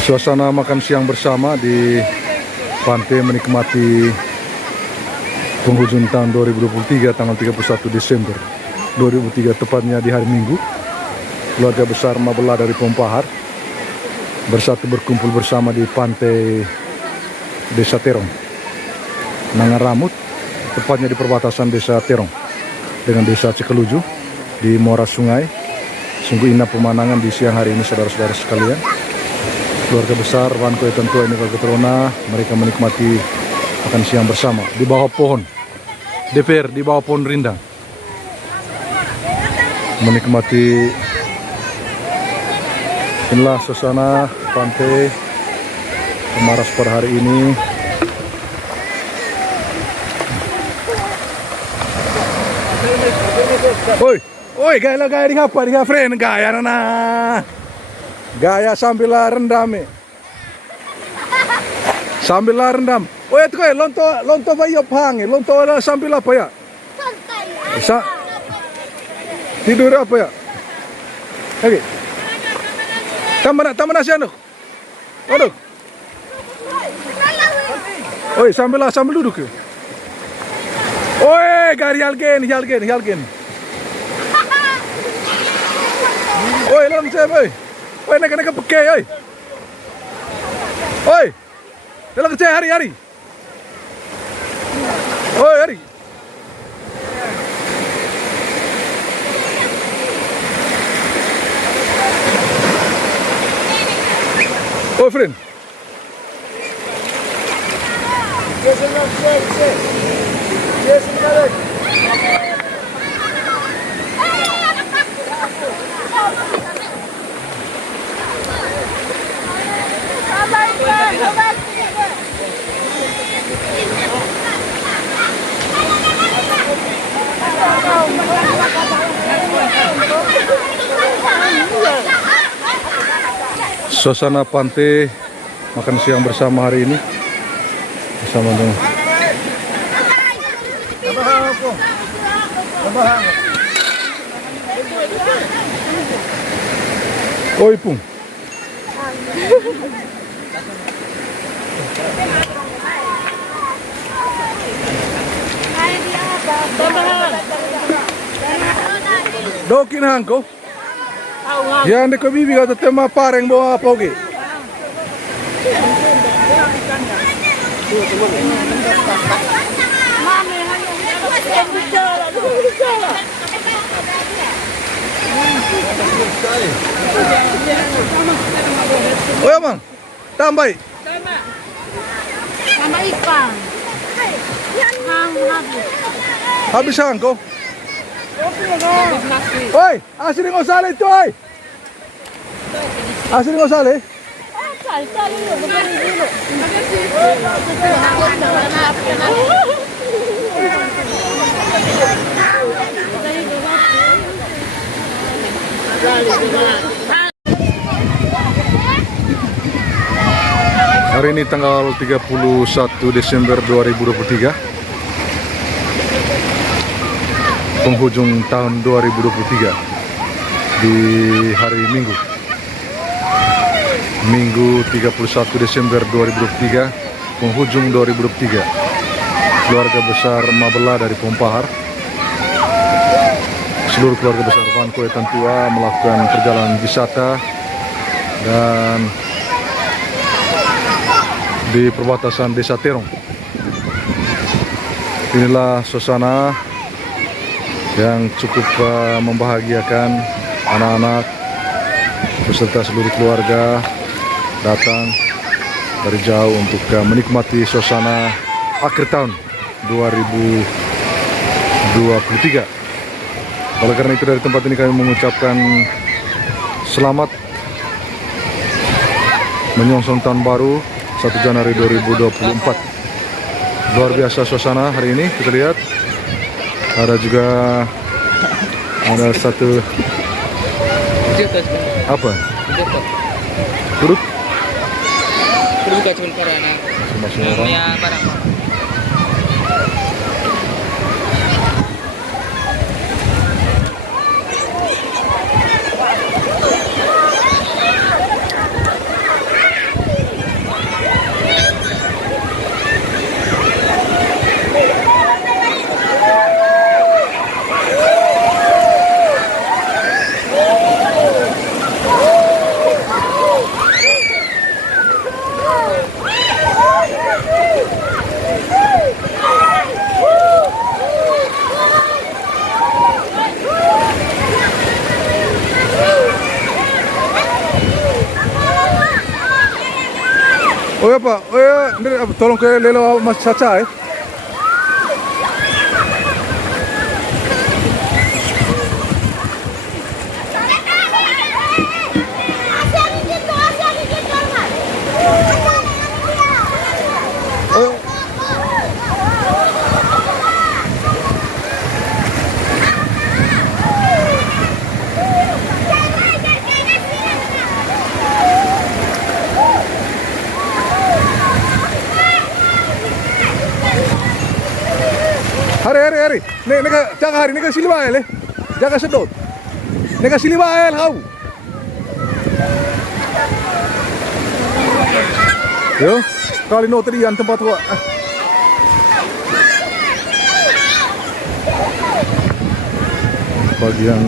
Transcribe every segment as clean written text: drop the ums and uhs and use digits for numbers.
Suasana makan siang bersama di pantai menikmati penghujung tahun 2023 tanggal 31 Desember 2003, tepatnya di hari Minggu. Keluarga besar Mabela dari Pompahar bersatu berkumpul bersama di pantai Desa Terong, Nangaramut, tepatnya di perbatasan Desa Terong dengan Desa Cikeluju di muara sungai. Sungguh indah pemandangan di siang hari ini, saudara-saudara sekalian. Keluarga besar Wanko Tentua ini keluarga Terona, mereka menikmati makan siang bersama di bawah pohon DPR, di bawah pohon rindang, menikmati. Inilah suasana pantai Maras pada hari ini. Oi, gaya di ngapa? Di friend gaya nana. Gaya sambil rendam. Sambil rendam. Oh itu kayak lonto bayi apa lonto sambil apa ya? Tidur apa ya? Oke. Tambah nasi anu. Aduh. Oi, sambil duduk. Oi, gari halgen. Oi, lang siapa? Oi, nak pakai, oi. Oi. Dalam kerja hari. Oi, hari. Oi, friend. Yes, suasana pantai makan siang bersama hari ini bersama dengan Oi Pung. Dokin hangko. Yan ko bibi ka tema pareng bawa apa oke. Oh ya bang, tambah ikan. Habis hangko. Oi, asli nggak salah itu, oi. Asli nggak salah. Hari ini tanggal 31 Desember 2023, penghujung tahun 2023 di hari Minggu 31 Desember 2023, penghujung 2023. Keluarga besar Mabela dari Pompahar, seluruh keluarga besar Wanko Tentua melakukan perjalanan wisata dan di perbatasan Desa Terong. Inilah suasana yang cukup membahagiakan. Anak-anak beserta seluruh keluarga datang dari jauh untuk menikmati suasana akhir tahun 2023. Oleh karena itu dari tempat ini kami mengucapkan selamat menyongsong tahun baru 1 Januari 2024. Luar biasa suasana hari ini, kita lihat ada satu apa? Turut? Bukan cuma karena barang. Oh ya Pak, oh ya, ini, tolong ke Lelo Mas Caca ya. Oh. Hari. Neka jaga hari neka sili bael eh. Jaga sedot. Neka sili bael kau. Yo, kali no tadi yang tempat gua. Bagian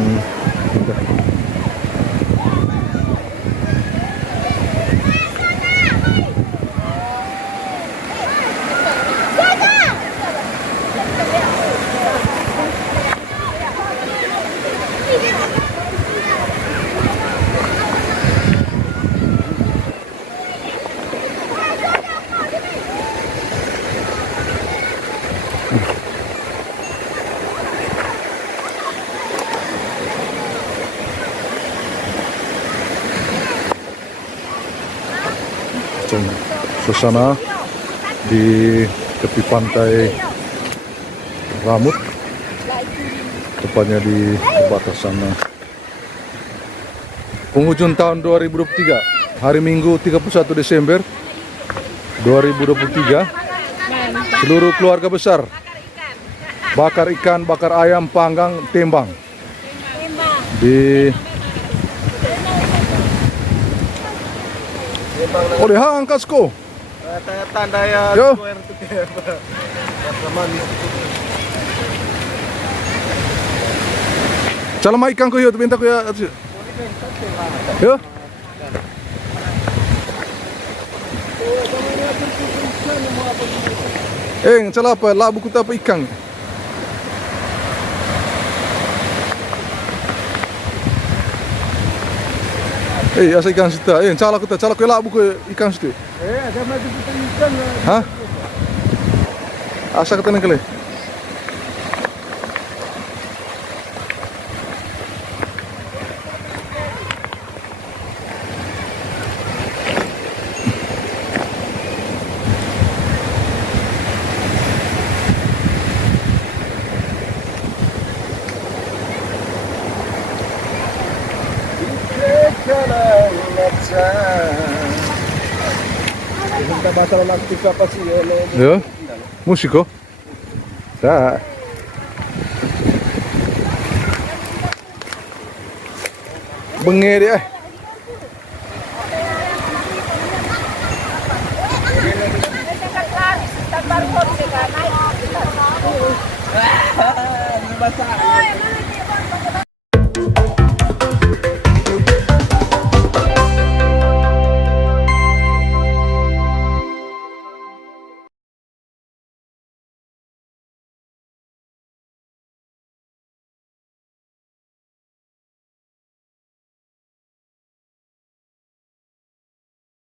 suasana di tepi pantai Ramut, tepatnya di perbatasan penghujung tahun 2023, hari Minggu 31 Desember 2023. Seluruh keluarga besar bakar ikan, bakar ayam, panggang, tembang di oleh angkat sko. Tanda ya. Yo. Calama ikan ko yo, benta ko ya. Yo. Cala apa? Labu kuta apa ikan? Asa ikan situ. Cala kuta, cala ko labu ko ikan situ. Ada maju kita ikan. Hah? Asa kata nengkele. Kita bahasa aktif apa sih? Yo. Musiko. Tak. Benge dia. Bahasa